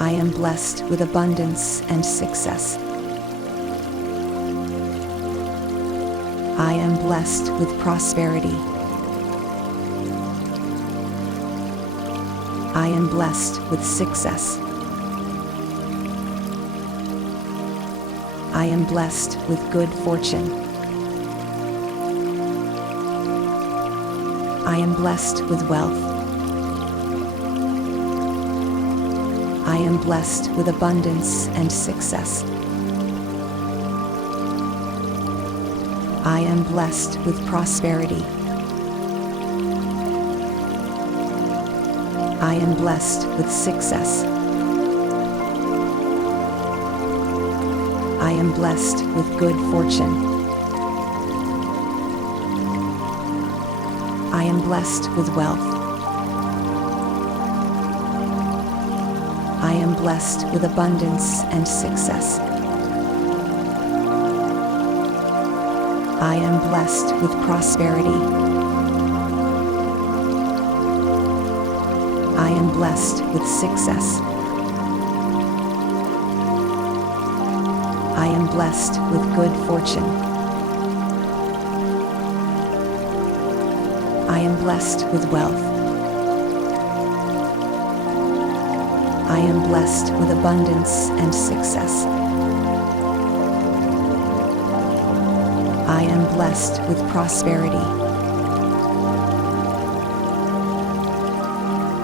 I am blessed with abundance and success. I am blessed with prosperity. I am blessed with success. I am blessed with good fortune. I am blessed with wealth. I am blessed with abundance and success. I am blessed with prosperity. I am blessed with success. I am blessed with good fortune. I am blessed with wealth. I am blessed with abundance and success. I am blessed with prosperity. I am blessed with success. I am blessed with good fortune. I am blessed with wealth. I am blessed with abundance and success. I am blessed with prosperity.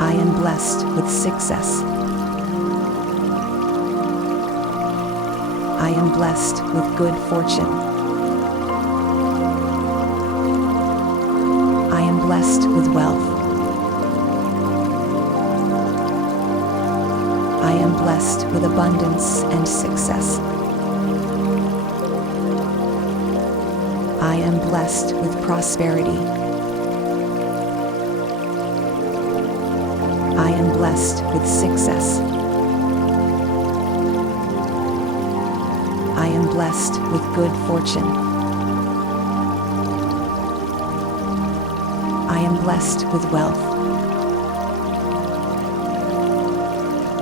I am blessed with success. I am blessed with good fortune. I am blessed with wealth. I am blessed with abundance and success. I am blessed with prosperity. I am blessed with success. I am blessed with good fortune. I am blessed with wealth.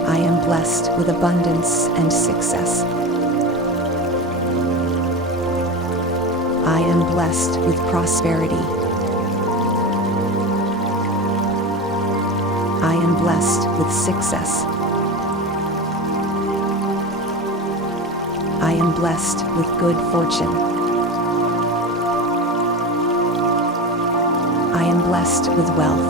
I am blessed with abundance and success. I am blessed with prosperity. I am blessed with success. I am blessed with good fortune. I am blessed with wealth.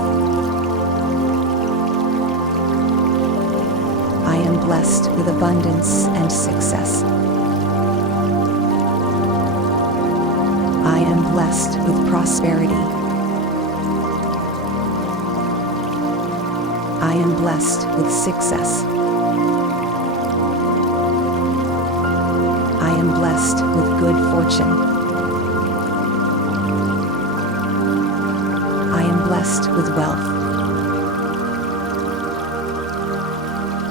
I am blessed with abundance and success. I am blessed with prosperity. I am blessed with success. I am blessed with good fortune. I am blessed with wealth.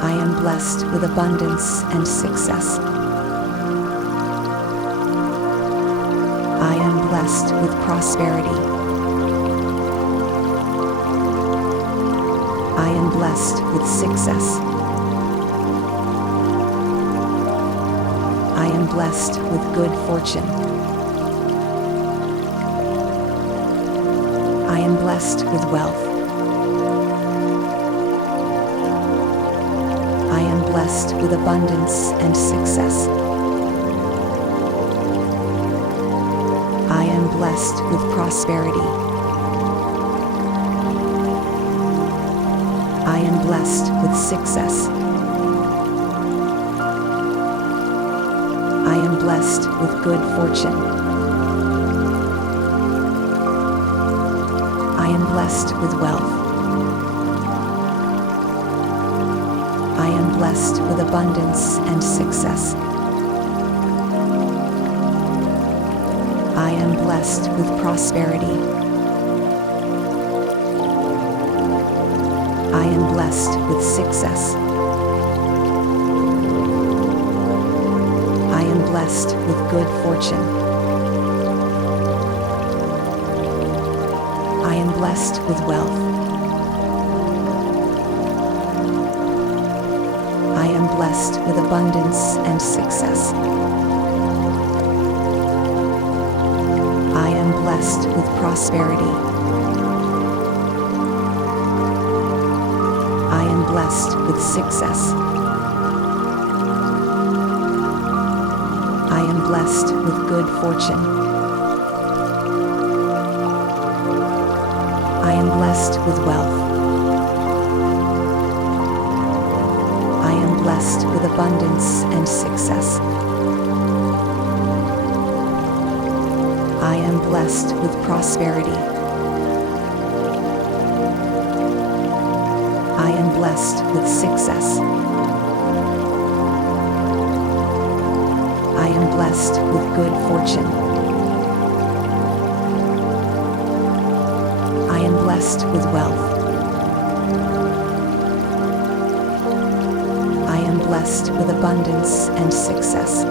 I am blessed with abundance and success. I am blessed with prosperity. I am blessed with success. I am blessed with good fortune. I am blessed with wealth. I am blessed with abundance and success. I am blessed with prosperity. I am blessed with success. I am blessed with good fortune. I am blessed with wealth. I am blessed with abundance and success. I am blessed with prosperity. I am blessed with success. I am blessed with good fortune. I am blessed with wealth. I am blessed with abundance and success. I am blessed with prosperity. I am blessed with success. I am blessed with good fortune. I am blessed with wealth. I am blessed with abundance and success. I am blessed with prosperity. I am blessed with success. I am blessed with good fortune. I am blessed with wealth. I am blessed with abundance and success.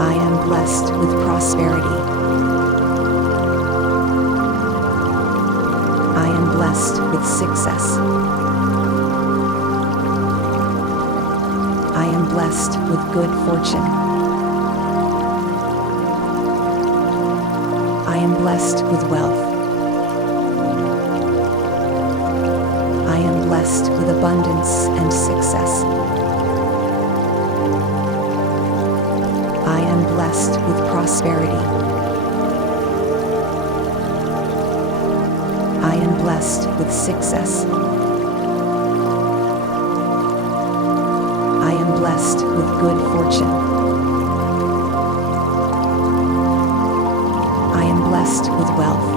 I am blessed with prosperity. I am blessed with success. I am blessed with good fortune. I am blessed with wealth. I am blessed with abundance and success. I am blessed with prosperity. I am blessed with success. I am blessed with good fortune. I am blessed with wealth.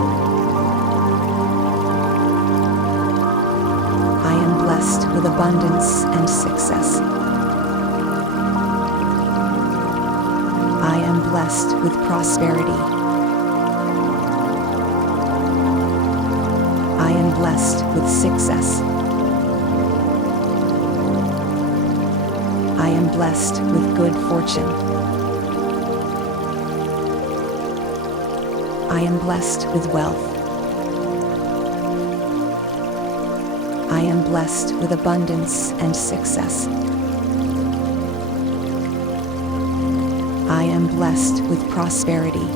I am blessed with abundance and success. I am blessed with prosperity. I am blessed with success. I am blessed with good fortune. I am blessed with wealth. I am blessed with abundance and success. I am blessed with prosperity.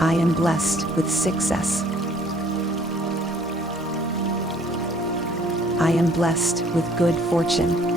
I am blessed with success. I am blessed with good fortune.